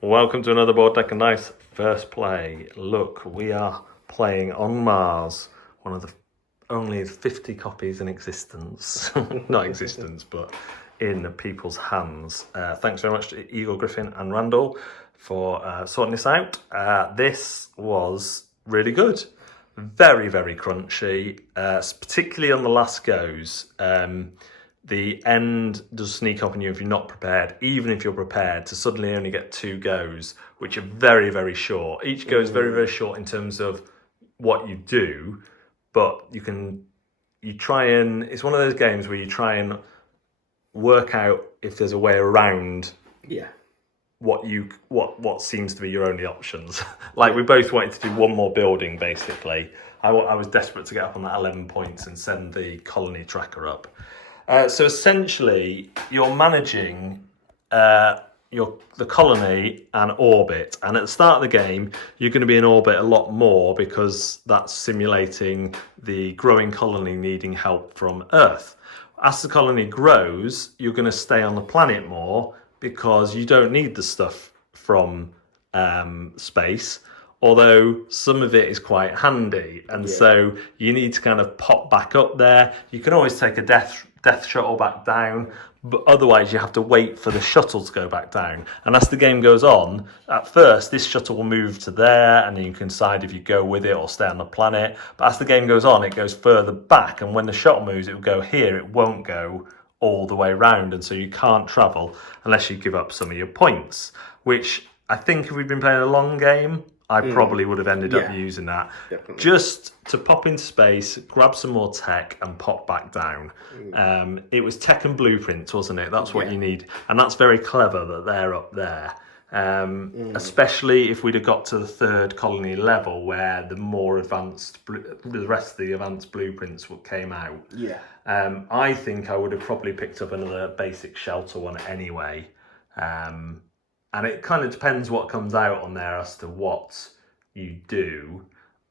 Welcome to another Board Deck and Dice First Play. Look, we are playing on Mars, one of the only 50 copies in existence. Not existence, but in people's hands. Thanks very much to Eagle, Griffin and Randall for sorting this out. This was really good. Very, very crunchy, particularly on the last goes. The end does sneak up on you if you're not prepared, even if you're prepared, to suddenly only get 2 goes, which are very, very short. Each go is very, very short in terms of what you do, but it's one of those games where you try and work out if there's a way around what seems to be your only options. Like we both wanted to do one more building, basically. I was desperate to get up on that 11 points and send the colony tracker up. So essentially, you're managing the colony and orbit, and at the start of the game, you're going to be in orbit a lot more because that's simulating the growing colony needing help from Earth. As the colony grows, you're going to stay on the planet more because you don't need the stuff from space. Although some of it is quite handy, and so you need to kind of pop back up there. You can always take a death shuttle back down, but otherwise you have to wait for the shuttle to go back down. And as the game goes on, at first this shuttle will move to there, and then you can decide if you go with it or stay on the planet. But as the game goes on, it goes further back, and when the shuttle moves, it will go here. It won't go all the way around, and so you can't travel unless you give up some of your points, which I think if we'd been playing a long game, I probably would have ended up using that. Definitely. Just to pop into space, grab some more tech and pop back down. It was tech and blueprints, wasn't it? That's what you need. And that's very clever that they're up there. Especially if we'd have got to the 3rd colony level where the more advanced, the rest of the advanced blueprints came out. I think I would have probably picked up another basic shelter one anyway. And it kind of depends what comes out on there as to what you do.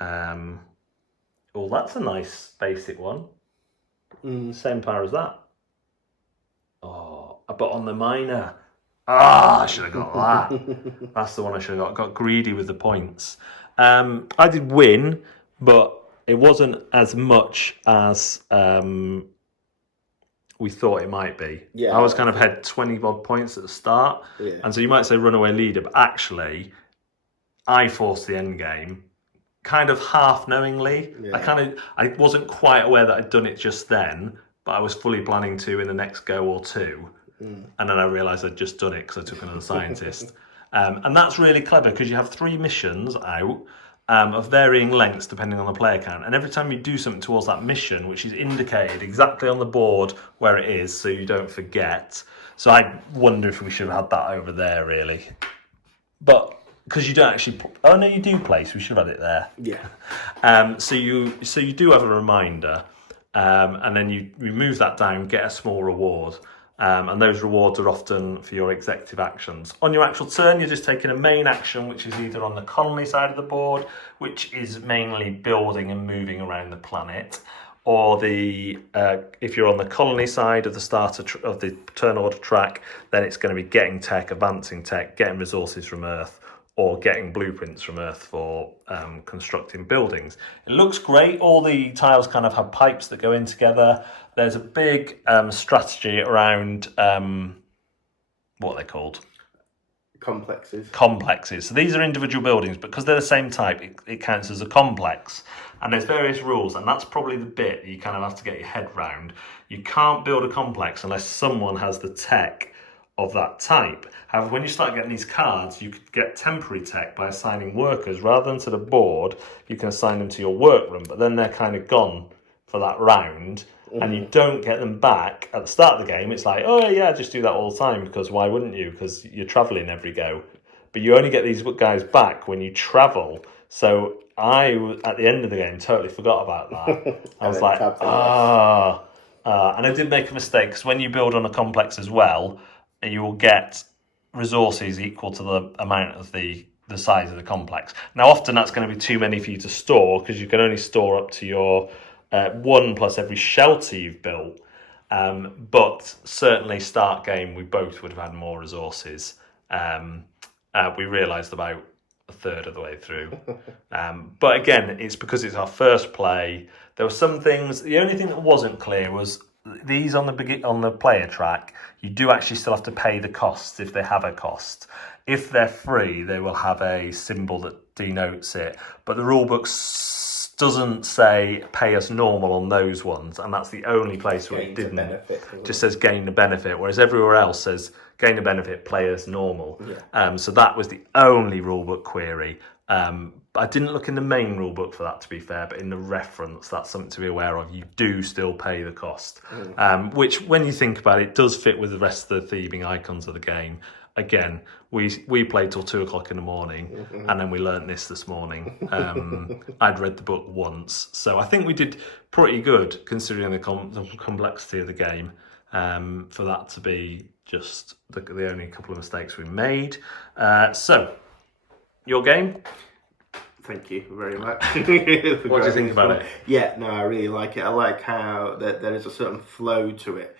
Oh, that's a nice basic one. Same power as that. Oh, but on the minor. I should have got that. That's the one I should have got. Got greedy with the points. I did win, but it wasn't as much as we thought it might be. I was kind of had 20 odd points at the start, and so you might say runaway leader, but actually I forced the end game kind of half knowingly. I wasn't quite aware that I'd done it just then, but I was fully planning to in the next go or two, and then I realised I'd just done it because I took another scientist. And that's really clever because you have 3 missions out of varying lengths depending on the player count, and every time you do something towards that mission, which is indicated exactly on the board where it is so you don't forget. So I wonder if we should have had that over there really, but because you don't actually you do place, we should have had it there. So you do have a reminder, and then you move that down, get a small reward. And those rewards are often for your executive actions. On your actual turn, you're just taking a main action, which is either on the colony side of the board, which is mainly building and moving around the planet, or if you're on the colony side of the of the turn order track, then it's going to be getting tech, advancing tech, getting resources from Earth, or getting blueprints from Earth for constructing buildings. It looks great. All the tiles kind of have pipes that go in together. There's a big strategy around what are they called? Complexes. So these are individual buildings, but because they're the same type, it counts as a complex. And there's various rules, and that's probably the bit that you kind of have to get your head round. You can't build a complex unless someone has the tech of that type. However, when you start getting these cards, you could get temporary tech by assigning workers. Rather than to the board, you can assign them to your workroom, but then they're kind of gone for that round, and you don't get them back at the start of the game. It's like, oh yeah, just do that all the time, because why wouldn't you? Because you're travelling every go. But you only get these guys back when you travel. So I, at the end of the game, totally forgot about that. I was like, and I did make a mistake, because when you build on a complex as well, you will get resources equal to the amount of the size of the complex. Now, often that's going to be too many for you to store, because you can only store up to your 1 plus every shelter you've built. But certainly start game, we both would have had more resources. We realised about a third of the way through. But again, it's because it's our first play. There were some things. The only thing that wasn't clear was these on the player track. You do actually still have to pay the costs if they have a cost. If they're free, they will have a symbol that denotes it. But the rulebook doesn't say pay us normal on those ones, and that's the only place where it didn't. It just says gain the benefit, whereas everywhere else says gain the benefit, play as normal. So that was the only rulebook query. I didn't look in the main rulebook for that, to be fair, but in the reference, that's something to be aware of. You do still pay the cost, which, when you think about it, does fit with the rest of the theming icons of the game. Again, we played till 2:00 in the morning, and then we learnt this morning. I'd read the book once, so I think we did pretty good considering the complexity of the game. For that to be just the only couple of mistakes we made. So, your game? Thank you very much. What do you think about it? Yeah, no, I really like it. I like how there is a certain flow to it,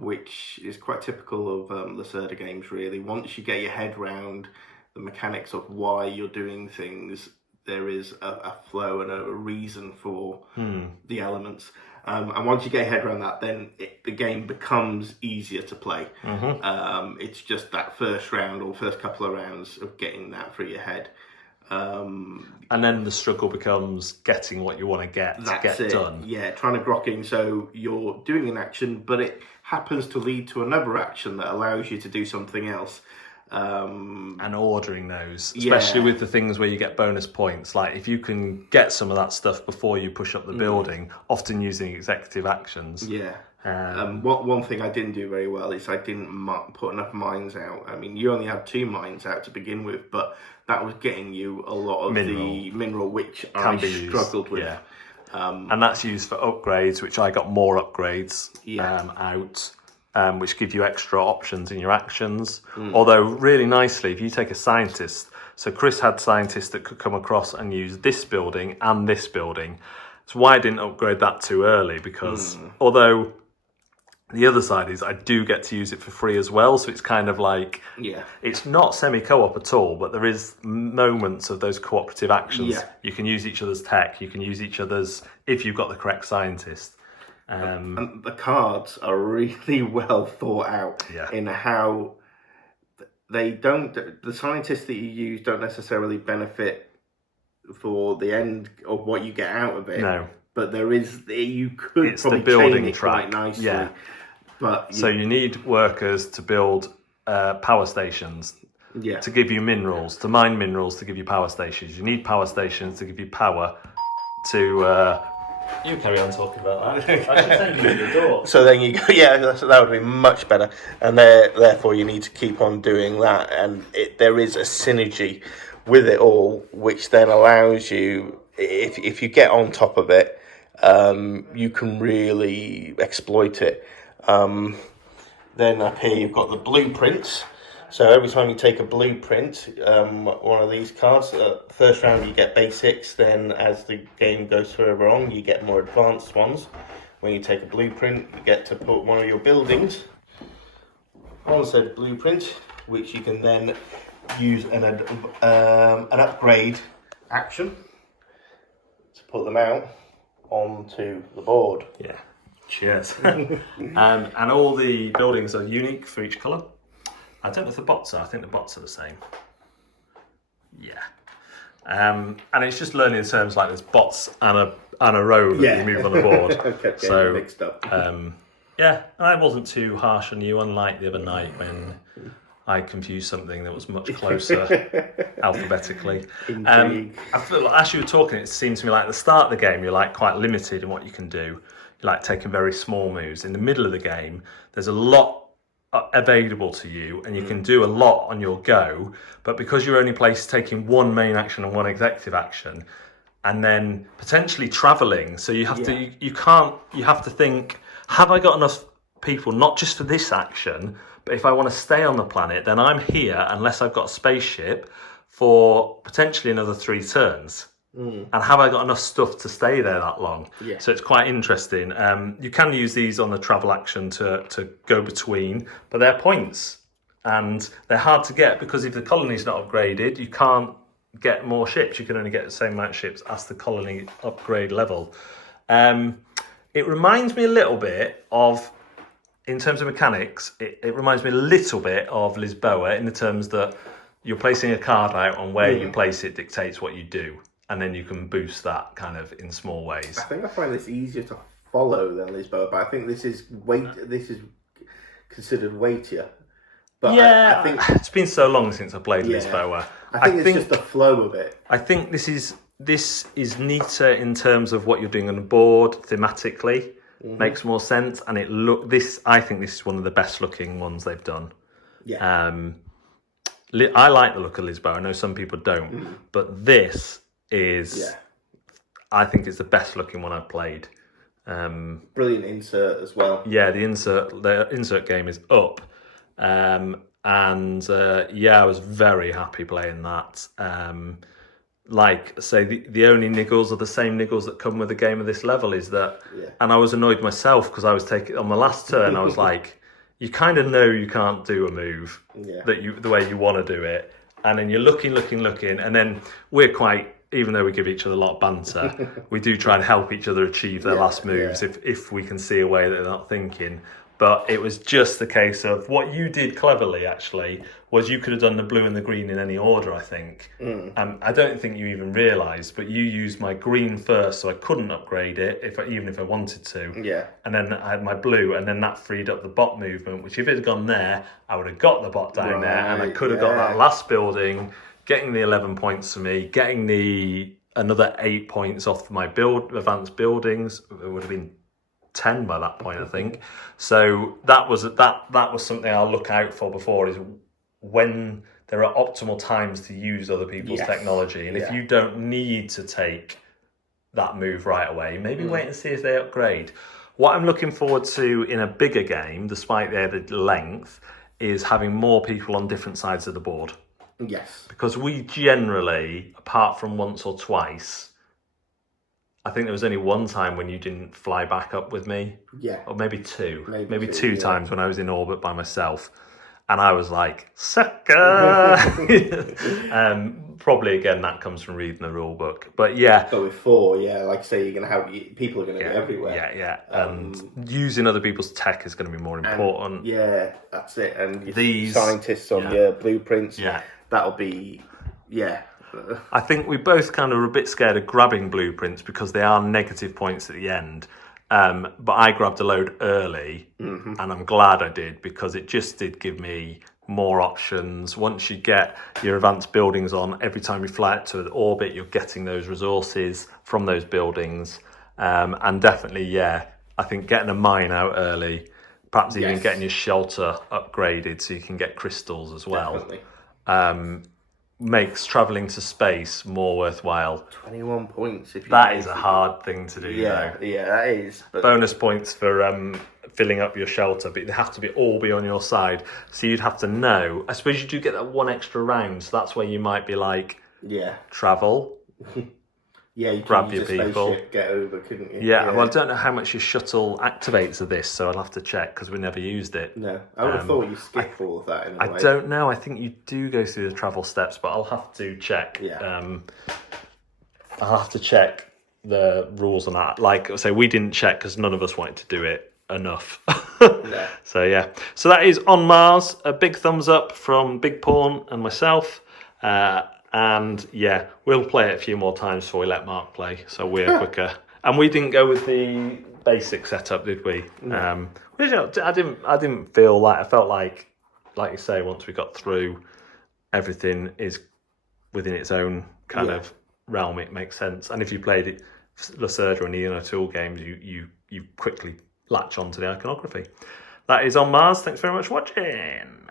which is quite typical of Lacerda games, really. Once you get your head round the mechanics of why you're doing things, there is a flow and a reason for the elements. And once you get your head around that, then the game becomes easier to play. It's just that first round or first couple of rounds of getting that through your head. And then the struggle becomes getting what you want to get done. Yeah, trying to grok in. So you're doing an action, but it happens to lead to another action that allows you to do something else. And ordering those, especially with the things where you get bonus points. Like if you can get some of that stuff before you push up the building, often using executive actions. One thing I didn't do very well is I didn't put enough mines out. I mean, you only had 2 mines out to begin with, but that was getting you a lot of the mineral, which I struggled with. And that's used for upgrades, which I got more upgrades out. Which give you extra options in your actions. Although, really nicely, if you take a scientist, so Chris had scientists that could come across and use this building and this building. So why I didn't upgrade that too early, because although the other side is I do get to use it for free as well, so it's kind of like, it's not semi-co-op at all, but there is moments of those cooperative actions. You can use each other's tech, you can use each other's, if you've got the correct scientist. And the cards are really well thought out in how the scientists that you use don't necessarily benefit for the end of what you get out of it. No. But you could it's probably the building chain it track. Quite nicely. But so you need workers to build power stations. To give you minerals, to mine minerals to give you power stations. You need power stations to give you power to... You carry on talking about that. I should send you to the door. So then you go, that would be much better. And therefore you need to keep on doing that. And there is a synergy with it all, which then allows you, if you get on top of it, you can really exploit it. Then up here you've got the blueprints. So every time you take a blueprint, one of these cards, first round you get basics, then as the game goes further on, you get more advanced ones. When you take a blueprint, you get to put one of your buildings on said blueprint, which you can then use an upgrade action to put them out onto the board. Cheers. And all the buildings are unique for each colour. I don't know if the bots are. I think the bots are the same. And it's just learning terms like there's bots and a row that you move on the board. So mixed up. And I wasn't too harsh on you, unlike the other night when I confused something that was much closer alphabetically. I feel like as you were talking, it seemed to me like at the start of the game you're like quite limited in what you can do. You're like taking very small moves. In the middle of the game, there's a lot available to you and you can do a lot on your go, but because you're only taking one main action and one executive action and then potentially traveling, so you have to you have to think, have I got enough people not just for this action, but if I want to stay on the planet, then I'm here unless I've got a spaceship for potentially another 3 turns. And have I got enough stuff to stay there that long? So it's quite interesting. You can use these on the travel action to go between, but they're points. and they're hard to get because if the colony's not upgraded, you can't get more ships. You can only get the same amount of ships as the colony upgrade level. It reminds me a little bit of, in terms of mechanics, it reminds me a little bit of Lisboa in the terms that you're placing a card out, and where you place it dictates what you do, and then you can boost that kind of in small ways. I think I find this easier to follow than Lisboa, but I think this is considered weightier. But yeah, I think it's been so long since I played Lisboa. I think it's just the flow of it. I think this is neater in terms of what you're doing on the board thematically. Makes more sense, and I think this is one of the best looking ones they've done. Yeah. I like the look of Lisboa. I know some people don't, but this is, I think it's the best looking one I've played. Brilliant insert as well. Yeah, the insert game is up. I was very happy playing that. Like, say, the only niggles are the same niggles that come with a game of this level is that, and I was annoyed myself because I was taking, on the last turn, I was like, you kind of know you can't do a move the way you want to do it. And then you're looking, and then we're quite, even though we give each other a lot of banter, we do try and help each other achieve their last moves if we can see a way that they're not thinking. But it was just the case of what you did cleverly, actually, was you could have done the blue and the green in any order, I think. I don't think you even realised, but you used my green first, so I couldn't upgrade it, even if I wanted to. Yeah. And then I had my blue, and then that freed up the bot movement, which if it had gone there, I would have got the bot down there, and I could have got that last building, getting the 11 points for me, getting another 8 points off my advanced buildings. It would have been 10 by that point, I think. So that was something I'll look out for before, is when there are optimal times to use other people's technology. And if you don't need to take that move right away, maybe wait and see if they upgrade. What I'm looking forward to in a bigger game, despite the added length, is having more people on different sides of the board. Yes. Because we generally, apart from once or twice, I think there was only one time when you didn't fly back up with me. Yeah. Or maybe two. Maybe two times when I was in orbit by myself. And I was like, sucker! Probably, again, that comes from reading the rule book. But But with four, like I say, you're going to have, people are going to be everywhere. Yeah. And using other people's tech is going to be more important. And, that's it. And these scientists on your blueprints, that'll be, I think we both kind of were a bit scared of grabbing blueprints because they are negative points at the end. But I grabbed a load early, and I'm glad I did, because it just did give me more options. Once you get your advanced buildings on, every time you fly out to the orbit, you're getting those resources from those buildings. And definitely, I think getting a mine out early, perhaps even getting your shelter upgraded so you can get crystals as well. Definitely. Makes travelling to space more worthwhile. 21 points. That is a hard thing to do, though. Yeah, that is. But bonus points for filling up your shelter, but they have to all be on your side. So you'd have to know. I suppose you do get that one extra round, so that's where you might be like, travel. You grab your people, get over, couldn't you? Well, I don't know how much your shuttle activates of this, so I'll have to check because we never used it. No, I would have thought you skipped all of that. I don't know. I think you do go through the travel steps, but I'll have to check. I'll have to check the rules on that. Like I say, we didn't check because none of us wanted to do it enough. So so that is On Mars. A big thumbs up from Big Pawn and myself. And we'll play it a few more times before we let Mark play, so we're quicker. And we didn't go with the basic setup, did we? No. I didn't feel like, I felt like you say, once we got through, everything is within its own kind of realm. It makes sense. And if you played it, Lysurgia and the Tool games, you quickly latch onto the iconography. That is On Mars. Thanks very much for watching.